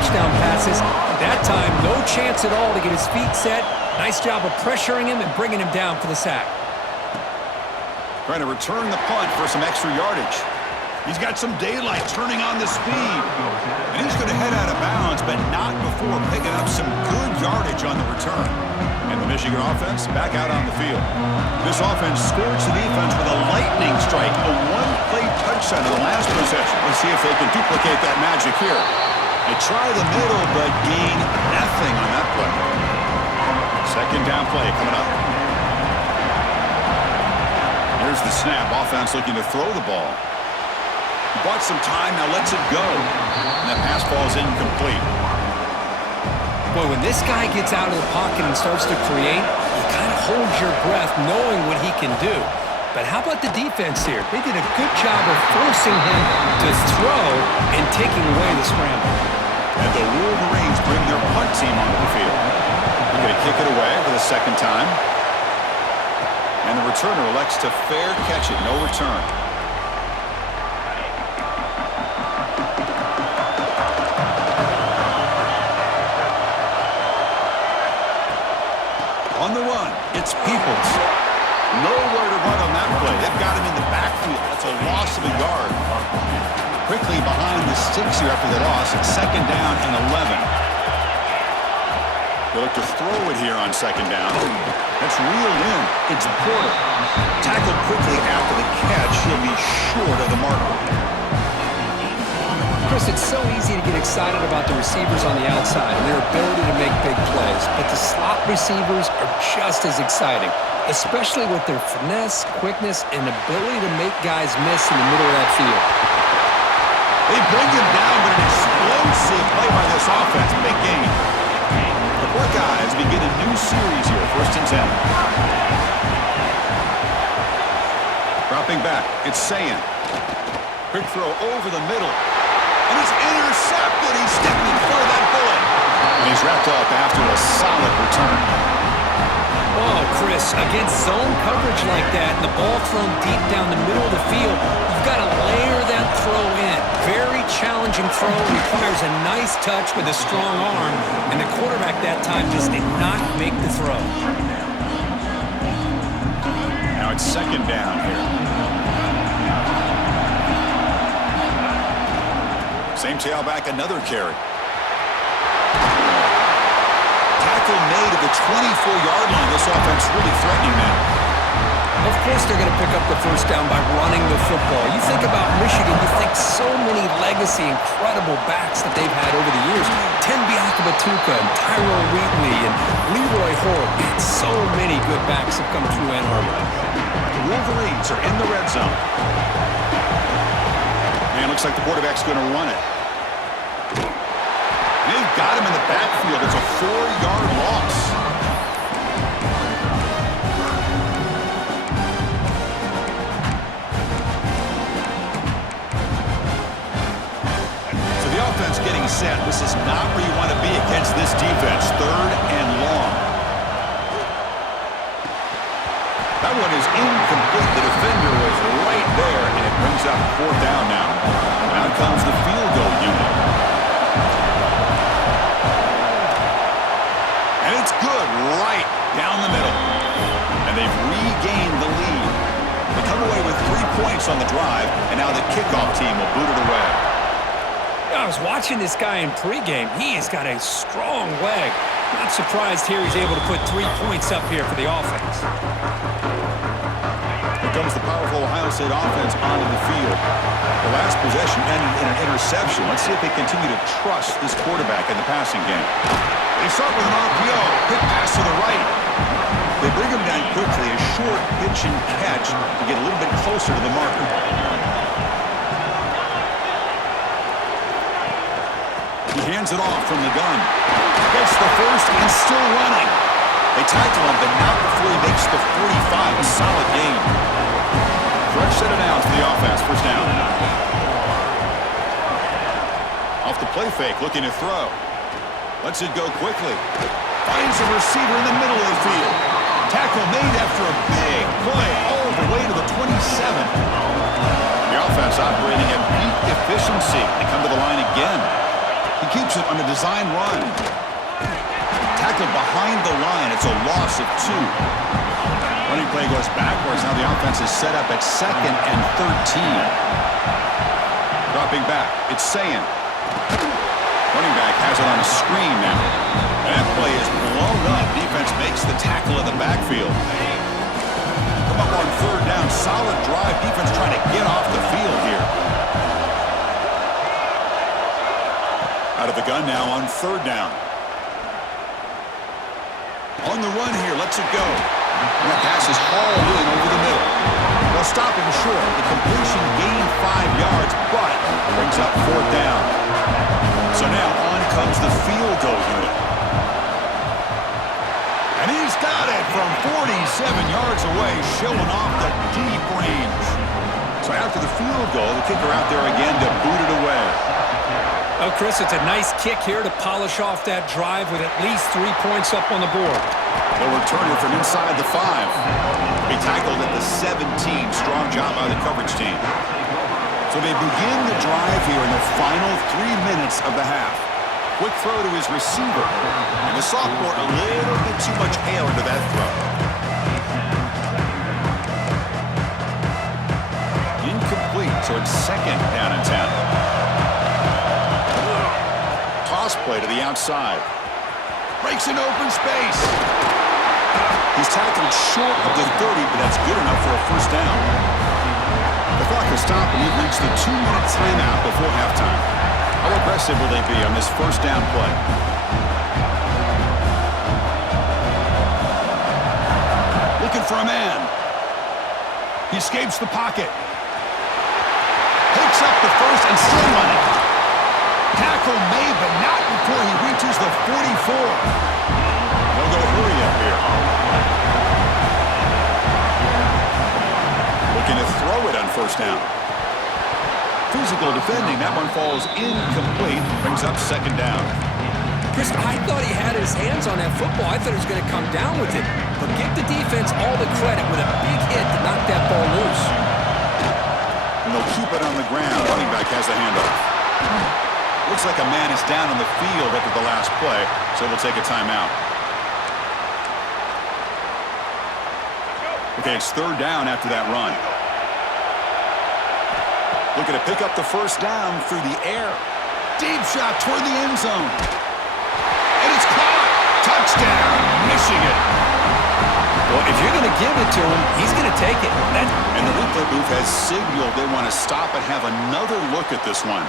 touchdown passes. That time, no chance at all to get his feet set. Nice job of pressuring him and bringing him down for the sack. Trying to return the punt for some extra yardage. He's got some daylight turning on the speed. And he's going to head out of bounds, but not before picking up some good yardage on the return. And the Michigan offense back out on the field. This offense scorched the defense with a lightning strike, a one-play touchdown in the last possession. Let's see if they can duplicate that magic here. They try the middle, but gain nothing on that play. Second down play coming up. Here's the snap. Offense looking to throw the ball. He bought some time, now lets it go. And that pass ball is incomplete. Boy, when this guy gets out of the pocket and starts to create, you kind of hold your breath knowing what he can do. But how about the defense here? They did a good job of forcing him to throw and taking away the scramble. And the Wolverines bring their punt team onto the field. They're going to kick it away for the second time. And the returner elects to fair catch it, no return. On the run, it's Peoples. Nowhere to run on that play. They've got him in the backfield. That's a loss of a yard. Quickly behind the sticks here after the loss. It's second down and 11. They look to throw it here on second down. That's reeled in. It's Porter. Tackled quickly after the catch. He'll be short of the marker. Chris, it's so easy to get excited about the receivers on the outside and their ability to make big plays, but the slot receivers are just as exciting, especially with their finesse, quickness, and ability to make guys miss in the middle of that field. They bring him down, but an explosive play by this offense. Big game. The Buckeyes begin a new series here, 1st and 10. Dropping back, it's Sayan. Quick throw over the middle. And he's intercepted. He's stepped in front of that bullet. And he's wrapped up after a solid return. Oh, Chris, against zone coverage like that and the ball thrown deep down the middle of the field, you've got to layer that throw in. Very challenging throw. Requires a nice touch with a strong arm. And the quarterback that time just did not make the throw. Now it's second down here. Same tailback, another carry. Tackle made at the 24-yard line. This offense really threatening now. Of course they're going to pick up the first down by running the football. You think about Michigan, you think so many legacy, incredible backs that they've had over the years. Tim Biakabatuka and Tyrone Wheatley and Leroy Hoare. Man, so many good backs have come through Ann Arbor. The Wolverines are in the red zone. Man, looks like the quarterback's going to run it. They've got him in the backfield. It's a 4-yard loss. So the offense getting set. This is not where you want to be against this defense. 3rd and long. That one is incomplete. The defender was right there, and it brings up 4th down now. And out comes the field goal unit. And it's good right down the middle. And they've regained the lead. They come away with 3 points on the drive, and now the kickoff team will boot it away. I was watching this guy in pregame. He has got a strong leg. Not surprised here he's able to put 3 points up here for the offense. Here comes the powerful Ohio State offense onto the field. The last possession ended in an interception. Let's see if they continue to trust this quarterback in the passing game. They start with an RPO. Quick pass to the right. They bring him down quickly. A short pitch and catch to get a little bit closer to the marker. He hands it off from the gun. Gets the first and still running. They tackle him, but not before he makes the 45. A solid gain. Fresh set of downs for the offense. First down. Off the play fake, looking to throw. Lets it go quickly. Finds a receiver in the middle of the field. Tackle made after a big play all the way to the 27. The offense operating at peak efficiency. They come to the line again. He keeps it on a design run. Tackled behind the line. It's a loss of 2. Running play goes backwards. Now the offense is set up at 2nd and 13. Dropping back. It's Sayin. Running back has it on a screen now. That play is blown up. Defense makes the tackle in the backfield. Come up on 3rd down. Solid drive. Defense trying to get off the field here. Out of the gun now on 3rd down. On the run here. Lets it go. And that pass is hauled in over the middle. They'll stop him short. The completion gained 5 yards, but brings up 4th down. So now on comes the field goal unit. And he's got it from 47 yards away, showing off the deep range. So after the field goal, the kicker out there again to boot it away. Oh, Chris, it's a nice kick here to polish off that drive with at least 3 points up on the board. They'll return it from inside the 5. He tackled at the 17. Strong job by the coverage team. So they begin the drive here in the final 3 minutes of the half. Quick throw to his receiver. And the sophomore a little bit too much air into that throw. Incomplete, so it's 2nd down and 10. Toss play to the outside. Breaks into open space. He's tackled short of the 30, but that's good enough for a 1st down. The clock has stopped, and we've reached the 2-minute timeout before halftime. How aggressive will they be on this 1st down play? Looking for a man. He escapes the pocket. Picks up the 1st and still running. Tackle made, but not before he reaches the 44. They'll go hurry up here. Looking to throw it on 1st down. Physical defending. That one falls incomplete. Brings up 2nd down. Chris, I thought he had his hands on that football. I thought he was going to come down with it. But give the defense all the credit with a big hit to knock that ball loose. And they'll keep it on the ground. Running back has the handoff. Looks like a man is down on the field after the last play, so we'll take a timeout. Okay, it's 3rd down after that run. Looking to pick up the 1st down through the air. Deep shot toward the end zone. And it's caught. Touchdown, Michigan. Well, if you're going to give it to him, he's going to take it. And the replay booth has signaled they want to stop and have another look at this one.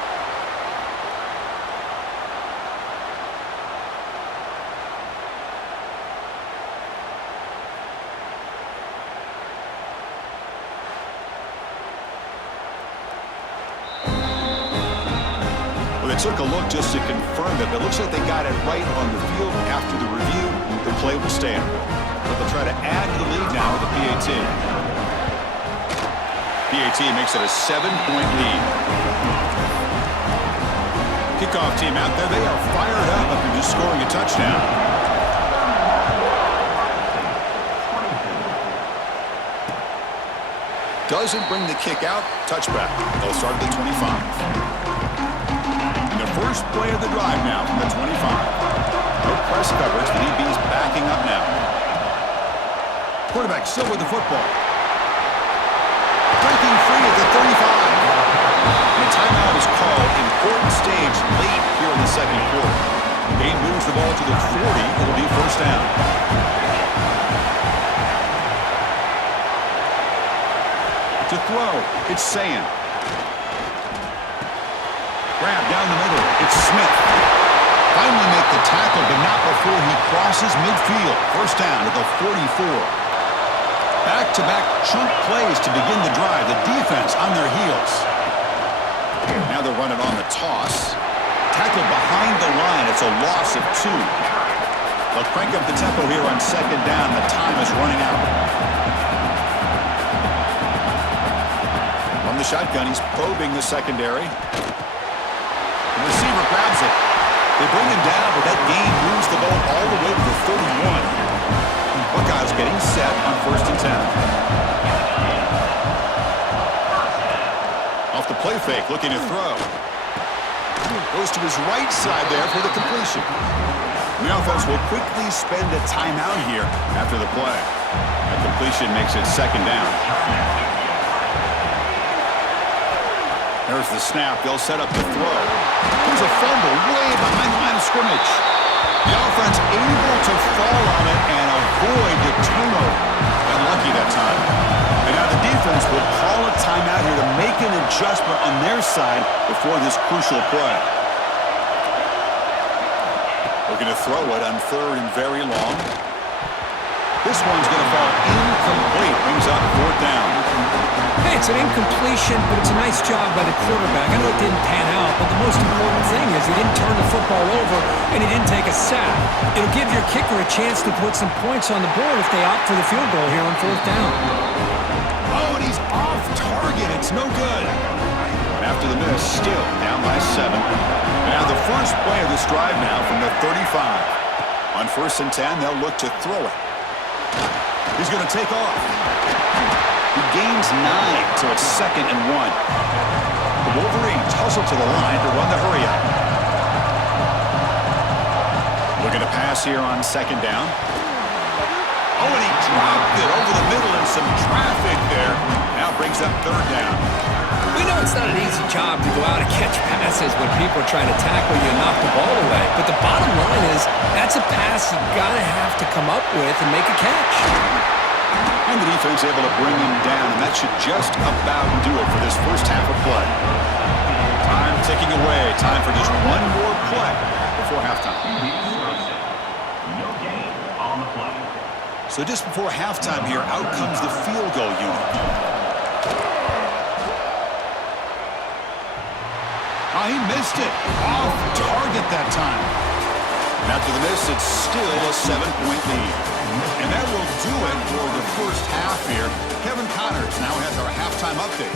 Took a look just to confirm it. It looks like they got it right on the field. After the review, the play will stand. But they'll try to add to the lead now with a PAT. PAT makes it a 7-point lead. Kickoff team out there. They are fired up after just scoring a touchdown. Doesn't bring the kick out. Touchback. They'll start at the 25. First play of the drive now from the 25. No press coverage. The DB's backing up now. Quarterback still with the football. Breaking free at the 35. And a timeout is called. Important stage late here in the 2nd quarter. Game moves the ball to the 40. It'll be 1st down. To throw, it's Sayin. Grab down the middle. It's Smith. Finally make the tackle, but not before he crosses midfield. 1st down at the 44. Back-to-back chunk plays to begin the drive. The defense on their heels. Now they're running on the toss. Tackle behind the line. It's a loss of 2. They'll crank up the tempo here on 2nd down. The time is running out. From the shotgun, he's probing the secondary. The receiver grabs it. They bring him down, but that gain moves the ball all the way to the 31. Buckeyes getting set on 1st and 10. Off the play fake, looking to throw. Goes to his right side there for the completion. The offense will quickly spend a timeout here after the play. That completion makes it second down. There's the snap. They'll set up the throw. There's a fumble way behind the line of scrimmage. The offense able to fall on it and avoid the turnover. Unlucky that time. And now the defense will call a timeout here to make an adjustment on their side before this crucial play. Looking to throw it on third and very long. This one's going to fall incomplete. Brings up fourth down. Hey, it's an incompletion, but it's a nice job by the quarterback. I know it didn't pan out, but the most important thing is he didn't turn the football over and he didn't take a sack. It'll give your kicker a chance to put some points on the board if they opt for the field goal here on fourth down. Oh, and he's off target. It's no good. And after the miss, still down by 7. Now the first play of this drive now from the 35. On 1st and 10, they'll look to throw it. He's going to take off. He gains 9, so it's 2nd and 1. The Wolverines hustle to the line to run the hurry up. Looking to pass here on 2nd down. Oh, and he dropped it over the middle and some traffic there. Now brings up 3rd down. We know it's not an easy job to go out and catch passes when people are trying to tackle you and knock the ball away. But the bottom line is that's a pass you've got to have to come up with and make a catch. And the defense able to bring him down, and that should just about do it for this first half of play. Time ticking away. Time for just one more play before halftime. So just before halftime here, out comes the field goal unit. Oh, he missed it. Off target that time. And after the miss, it's still a 7-point lead. And that will do it for the first half here. Kevin Connors now has our halftime update.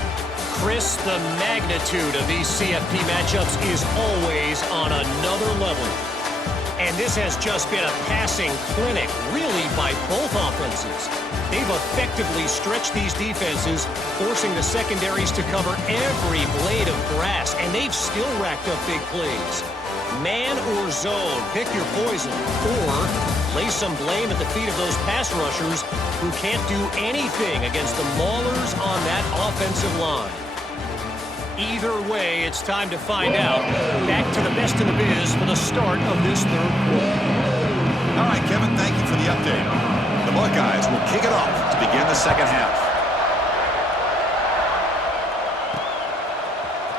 Chris, the magnitude of these CFP matchups is always on another level. And this has just been a passing clinic, really, by both offenses. They've effectively stretched these defenses, forcing the secondaries to cover every blade of grass, and they've still racked up big plays. Man or zone, pick your poison, or lay some blame at the feet of those pass rushers who can't do anything against the maulers on that offensive line. Either way, it's time to find out. Back to the best in the biz for the start of this third quarter. All right, Kevin, thank you for the update. The Buckeyes will kick it off to begin the second half.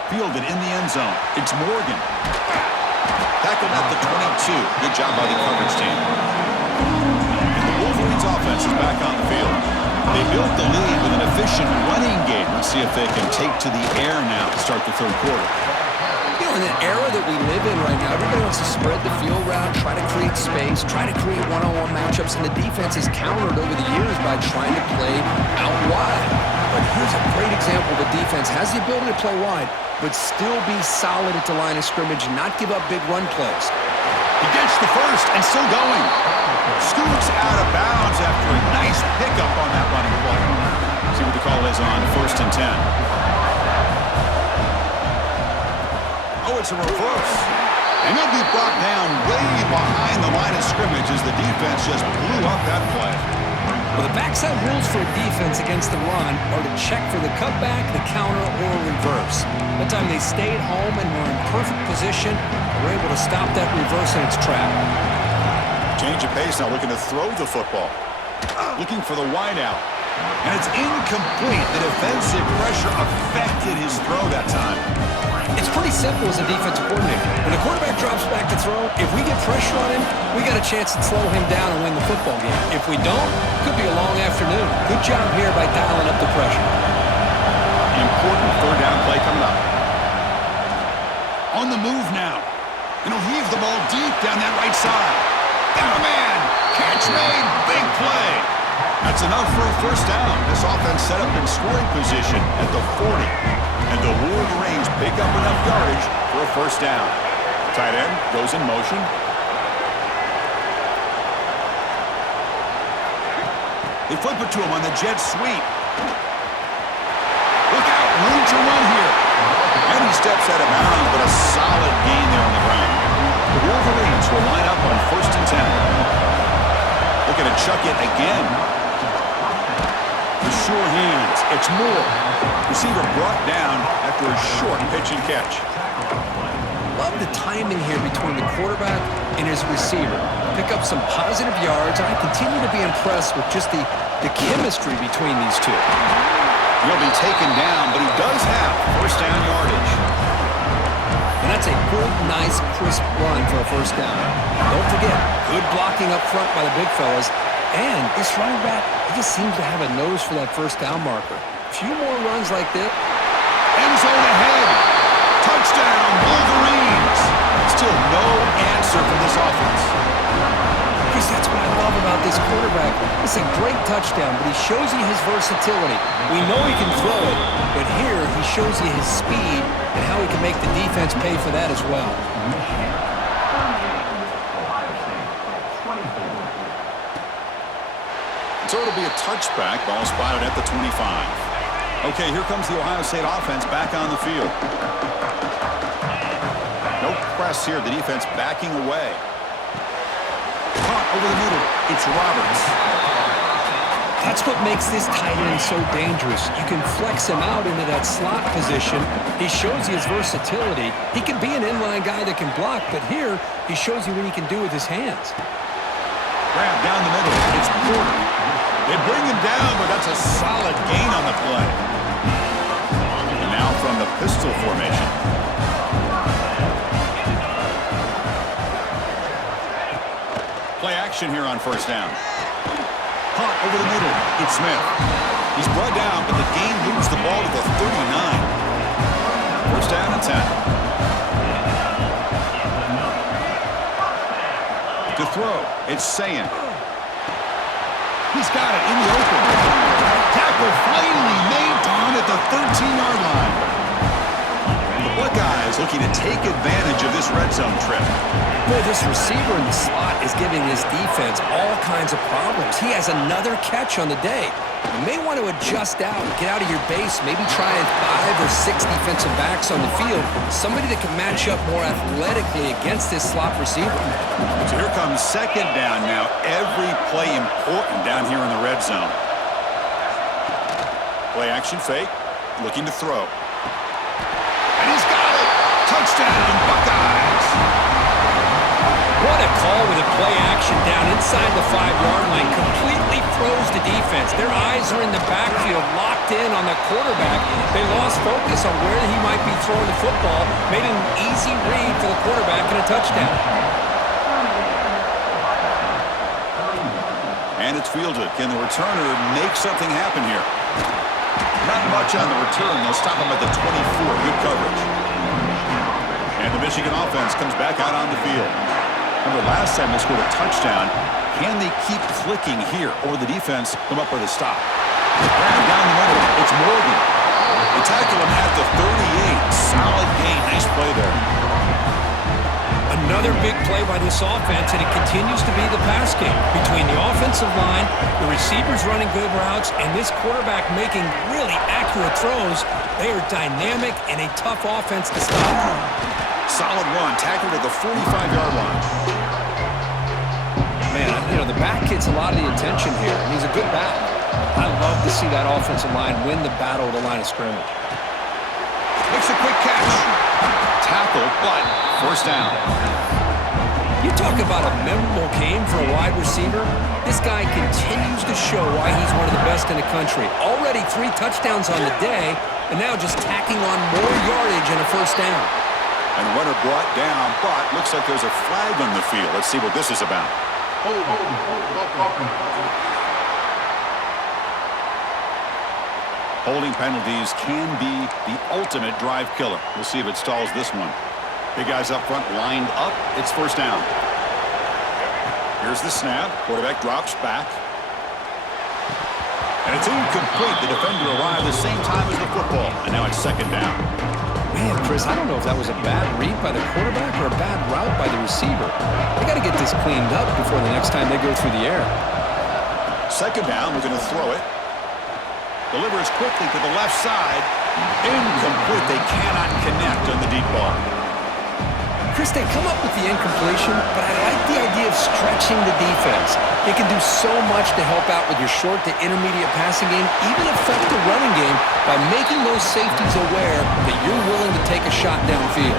Fielded in the end zone. It's Morgan. Tackled at the 22. Good job by the coverage team. And the Wolverines offense is back on the field. They built the lead with an efficient running game. Let's see if they can take to the air now to start the third quarter. You know, in an era that we live in right now, everybody wants to spread the field route, try to create space, try to create one-on-one matchups, and the defense has countered over the years by trying to play out wide. But here's a great example. The defense has the ability to play wide, but still be solid at the line of scrimmage and not give up big run plays. He gets the first and still going. Scoots out of bounds after a nice pickup on that running play. See what the call is on 1st and 10. Oh, it's a reverse. And he'll be brought down way behind the line of scrimmage as the defense just blew up that play. Well, the backside rules for a defense against the run are to check for the cutback, the counter, or reverse. That time they stayed home and were in perfect position and were able to stop that reverse in its track. Change of pace now, looking to throw the football. Looking for the wide out. And it's incomplete. The defensive pressure affected his throw that time. It's pretty simple as a defensive coordinator. When the quarterback drops back to throw, if we get pressure on him, we got a chance to slow him down and win the football game. If we don't, could be a long afternoon. Good job here by dialing up the pressure. Important third down play coming up. On the move now. And he'll heave the ball deep down that right side. Got a man. Catch made. Big play. That's enough for a first down. This offense set up in scoring position at the 40. And the Wolverines pick up enough yardage for a first down. Tight end goes in motion. They flip it to him on the jet sweep. Look out, room to run here. And he's steps out of bounds, but a solid gain there on the ground. The Wolverines will line up on 1st and 10. Looking to chuck it again. The sure hands. It's Moore. Receiver brought down after a short pitch and catch. Love the timing here between the quarterback and his receiver. Pick up some positive yards, and I continue to be impressed with just the chemistry between these two. He'll be taken down, but he does have 1st down yardage. And that's a good, nice, crisp run for a 1st down. Don't forget, good blocking up front by the big fellas. And this running back, he just seems to have a nose for that 1st down marker. A few more runs like this. End zone ahead. Touchdown, Wolverines. Still no answer for this offense. Chris, that's what I love about this quarterback. It's a great touchdown, but he shows you his versatility. We know he can throw it, but here he shows you his speed and how he can make the defense pay for that as well. So it'll be a touchback. Ball spotted at the 25. Okay, here comes the Ohio State offense back on the field. No press here. The defense backing away. Caught over the middle. It's Roberts. That's what makes this tight end so dangerous. You can flex him out into that slot position. He shows you his versatility. He can be an inline guy that can block, but here he shows you what he can do with his hands. Grab down the middle. It's Porter. They bring him down, but that's a solid gain on the play. And now from the pistol formation. Play action here on 1st down. Caught over the middle. It's Smith. He's brought down, but the game moves the ball to the 39. 1st down and 10. To throw, it's Sayin. He's got it in the open. Tackle finally made down at the 13-yard line. The Buckeyes looking to take advantage of this red zone trip. Boy, this receiver in the slot is giving this defense all kinds of problems. He has another catch on the day. You may want to adjust out, get out of your base, maybe try 5 or 6 defensive backs on the field, somebody that can match up more athletically against this slot receiver. So here comes 2nd down now. Every play important down here in the red zone. Play action fake, looking to throw. And he's got it! Touchdown, Buckeyes! What a call with a play action down inside the 5-yard line. Completely throws the defense. Their eyes are in the backfield, locked in on the quarterback. They lost focus on where he might be throwing the football. Made an easy read for the quarterback and a touchdown. And it's fielded. Can the returner make something happen here? Not much on the return. They'll stop him at the 24. Good coverage. And the Michigan offense comes back out on the field. Remember, last time they scored a touchdown. Can they keep clicking here, or the defense come up with a stop? Down the middle, it's Morgan. They tackle him at the 38. Solid gain. Nice play there. Another big play by this offense, and it continues to be the pass game. Between the offensive line, the receivers running good routes, and this quarterback making really accurate throws, they are dynamic and a tough offense to stop. Solid run, tackled at the 45-yard line. Man, you know, the back gets a lot of the attention here, and he's a good back. I love to see that offensive line win the battle at the line of scrimmage. Makes a quick catch. Tackle, but 1st down. You talk about a memorable game for a wide receiver. This guy continues to show why he's one of the best in the country. Already 3 touchdowns on the day, and now just tacking on more yardage and a 1st down. And the runner brought down, but looks like there's a flag on the field. Let's see what this is about. Holding penalties can be the ultimate drive killer. We'll see if it stalls this one. Big guys up front lined up. It's 1st down. Here's the snap. Quarterback drops back. And it's incomplete. The defender arrived the same time as the football. And now it's 2nd down. Man, Chris, I don't know if that was a bad read by the quarterback or a bad route by the receiver. They got to get this cleaned up before the next time they go through the air. 2nd down, we're going to throw it. Delivers quickly to the left side. Incomplete. They cannot connect on the deep ball. Chris, they come up with the incompletion, but I like the idea of stretching the defense. It can do so much to help out with your short to intermediate passing game, even affect the running game by making those safeties aware that you're willing to take a shot downfield.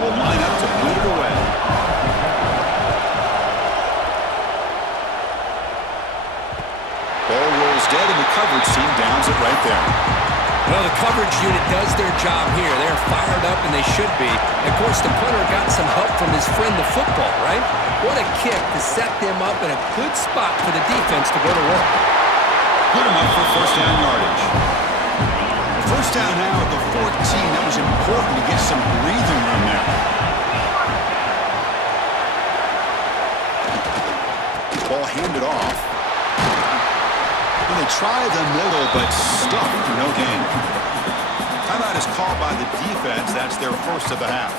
Will line up to boot it away. Ball rolls dead, and the coverage team downs it right there. Well, the coverage unit does their job here. They're fired up, and they should be. Of course, the punter got some help from his friend, the football, right? What a kick to set them up in a good spot for the defense to go to work. Put him up for first down yardage. First down now at the 14. That was important to get some breathing room there. Ball handed off. And they try the middle, but stuffed for no gain. Timeout is called by the defense. That's their first of the half.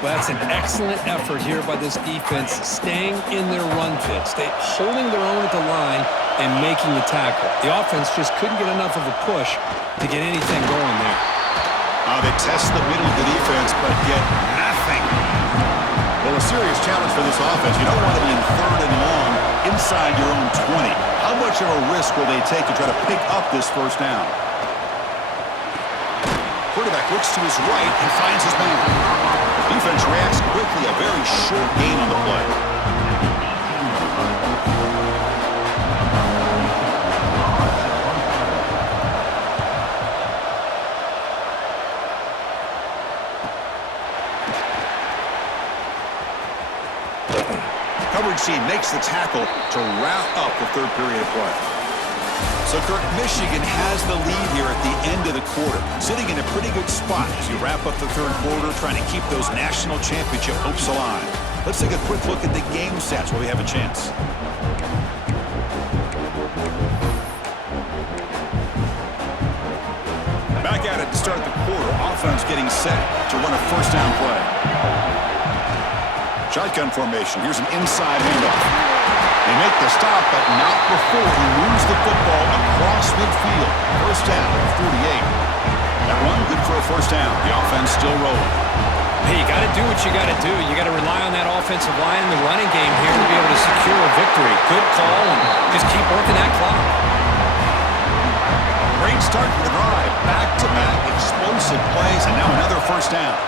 Well, that's an excellent effort here by this defense, staying in their run fit, holding their own at the line and making the tackle. The offense just couldn't get enough of a push to get anything going there. They test the middle of the defense, but get nothing. Well, a serious challenge for this offense. You don't want to be in third and long inside your own 20. How much of a risk will they take to try to pick up this first down? Quarterback looks to his right and finds his man. Defense reacts quickly. A very short gain on the play. Coverage team makes the tackle to wrap up the third period of play. So, Kirk, Michigan has the lead here at the end of the quarter, sitting in a pretty good spot as you wrap up the third quarter, trying to keep those national championship hopes alive. Let's take a quick look at the game stats while we have a chance. Back at it to start the quarter. Offense getting set to run a first down play. Shotgun formation. Here's an inside handoff. They make the stop, but not before he moves the football across midfield. First down at 48. That run good for a first down. The offense still rolling. Hey, you got to do what you got to do. You got to rely on that offensive line in the running game here to be able to secure a victory. Good call, and just keep working that clock. Great start to the drive. Back-to-back explosive plays, and now another first down.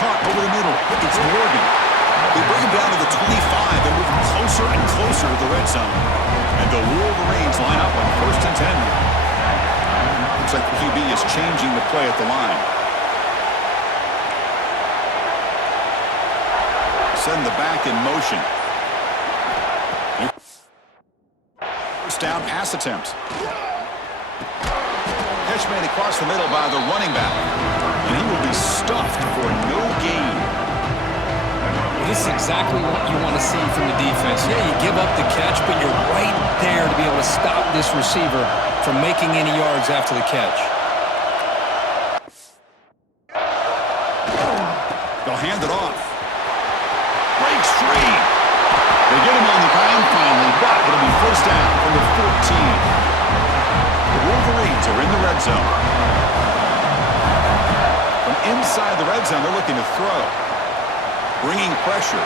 Caught over the middle. It's Morgan. They bring him down to the 25 and move him closer and closer to the red zone. And the Wolverines line up on first and 10. Looks like the QB is changing the play at the line. Send the back in motion. First down pass attempt. Catch made across the middle by the running back. And he will be stuffed for no gain. This is exactly what you want to see from the defense. Yeah, you give up the catch, but you're right there to be able to stop this receiver from making any yards after the catch. They'll hand it off. Breaks free. They get him on the ground finally, but it'll be first down from the 14. The Wolverines are in the red zone. From inside the red zone, they're looking to throw. Bringing pressure.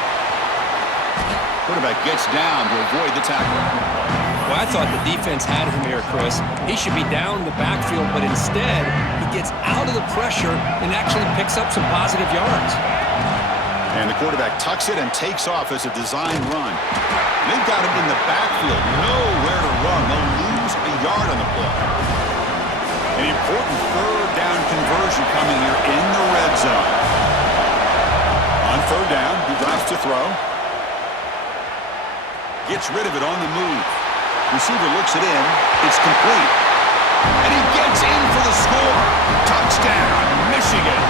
Quarterback gets down to avoid the tackle. Well, I thought the defense had him here, Chris. He should be down in the backfield, but instead, he gets out of the pressure and actually picks up some positive yards. And the quarterback tucks it and takes off as a design run. They've got him in the backfield. Nowhere to run. They'll lose a yard on the play. An important third down conversion coming here in the red zone. On third down, he drops to throw. Gets rid of it on the move. Receiver looks it in. It's complete. And he gets in for the score. Touchdown, Michigan.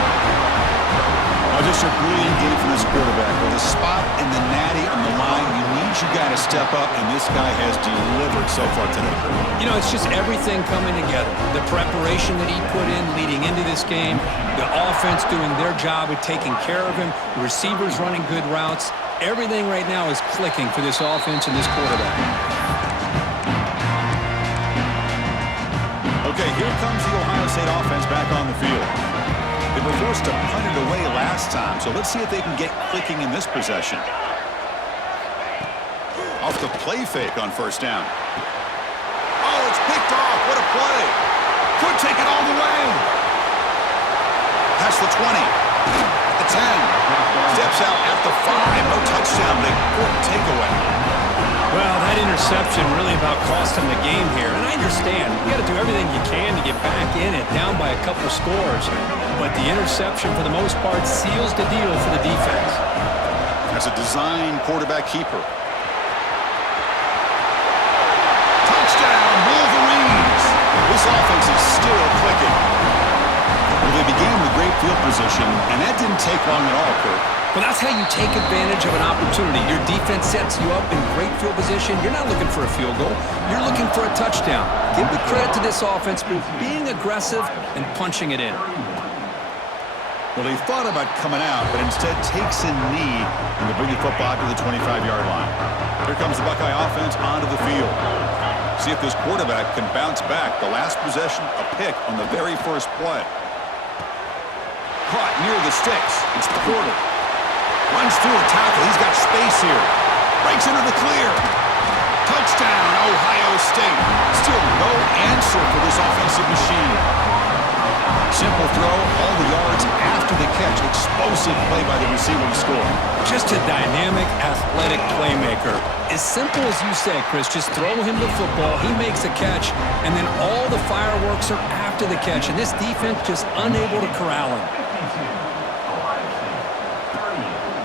Now, just Just a brilliant game from this quarterback. With a spot in the natty on the line, you need your guy to step up, and this guy has delivered so far today. You know, it's just everything coming together. The preparation that he put in leading into this game, the offense doing their job of taking care of him, the receivers running good routes. Everything right now is clicking for this offense and this quarterback. Okay, here comes the Ohio State offense back on the field. They were forced to punt it away last time, so let's see if they can get clicking in this possession. Off the play fake on first down. Oh, it's picked off. What a play. Could take it all the way. Past the 20. At the 10. Steps out at the 5. No touchdown. Big important takeaway. Well, that interception really about cost him the game here. And I understand. You got to do everything you can to get back in it, down by a couple scores. But the interception, for the most part, seals the deal for the defense. That's a design quarterback keeper. Touchdown, Wolverines! This offense is still clicking. Well, they began with great field position, and that didn't take long at all, Kirk. Well, that's how you take advantage of an opportunity. Your defense sets you up in great field position. You're not looking for a field goal. You're looking for a touchdown. Give the credit to this offense for being aggressive and punching it in. Well, he thought about coming out, but instead takes a knee and they bring the football to the 25-yard line. Here comes the Buckeye offense onto the field. See if this quarterback can bounce back. The last possession, a pick on the very first play. Caught near the sticks. It's Porter. Runs through a tackle. He's got space here. Breaks into the clear. Touchdown, Ohio State. Still no answer for this offensive machine. Simple throw, all the yards after the catch. Explosive play by the receiver to score. Just a dynamic, athletic playmaker. As simple as you say, Chris, just throw him the football, he makes a catch, and then all the fireworks are after the catch, and this defense just unable to corral him.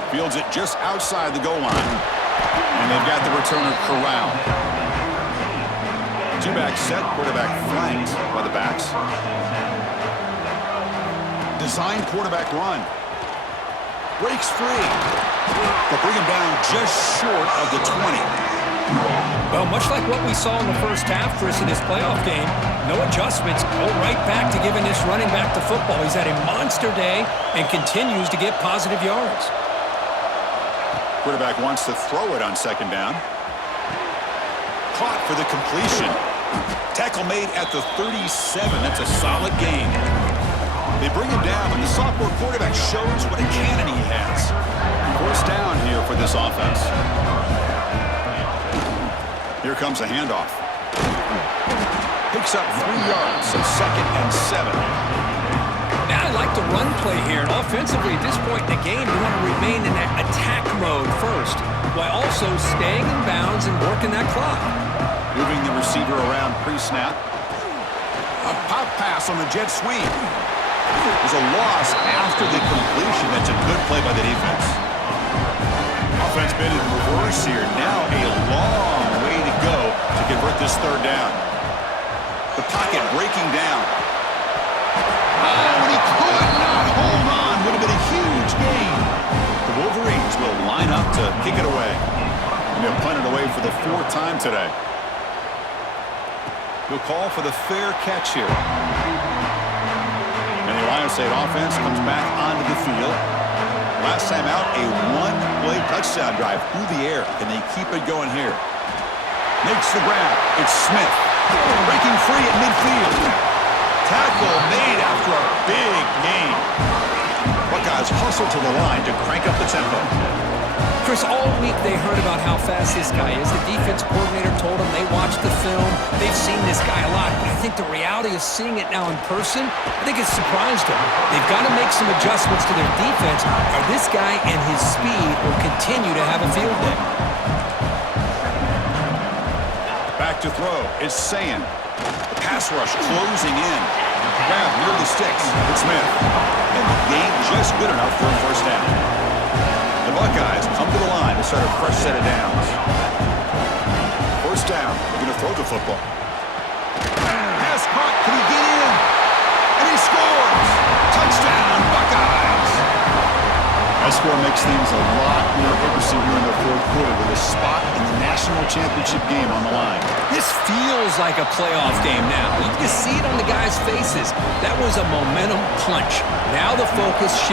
Fields it just outside the goal line. And they've got the returner corralled. Two-back set, quarterback flanked by the backs. Design quarterback run. Breaks free. They'll bring him down just short of the 20. Well, much like what we saw in the first half, Chris, in this playoff game, no adjustments, go right back to giving this running back the football. He's had a monster day and continues to get positive yards. Quarterback wants to throw it on second down. Caught for the completion. Tackle made at the 37. That's a solid gain. They bring him down, and the sophomore quarterback shows what a cannon he has. First down here for this offense. Here comes a handoff. Picks up 3 yards, so 2nd and 7. Now, I like the run play here, and offensively at this point in the game, you want to remain in that attack mode first, while also staying in bounds and working that clock. Moving the receiver around pre-snap. A pop pass on the jet sweep. There's a loss after the completion. That's a good play by the defense. Offense been in reverse here. Now a long way to go to convert this third down. The pocket breaking down. Oh, and he could not hold on. Would have been a huge gain. The Wolverines will line up to kick it away. And they'll punt it away for the 4th time today. He'll call for the fair catch here. And the Ohio State offense comes back onto the field. Last time out, a one-play touchdown drive through the air. Can they keep it going here? Makes the grab. It's Smith. Breaking free at midfield. Tackle made after a big gain. Buckeyes hustle to the line to crank up the tempo. Chris, all week they heard about how fast this guy is. The defense coordinator told them they watched the film. They've seen this guy a lot. But I think the reality of seeing it now in person, I think it's surprised them. They've got to make some adjustments to their defense, or this guy and his speed will continue to have a field day. Back to throw. It's Sand. The pass rush closing in. Grab near the sticks. It's Smith. And the gain just good enough for a first down. The Buckeyes come to the line to start a fresh set of downs. First down. They're going to throw the football. Pass caught. Can he get in? And he scores! Touchdown, Buckeyes! score makes things a lot more interesting here in the fourth quarter with a spot in the national championship game on the line. This feels like a playoff game now. You can see it on the guys' faces. That was a momentum punch. Now the focus shifts.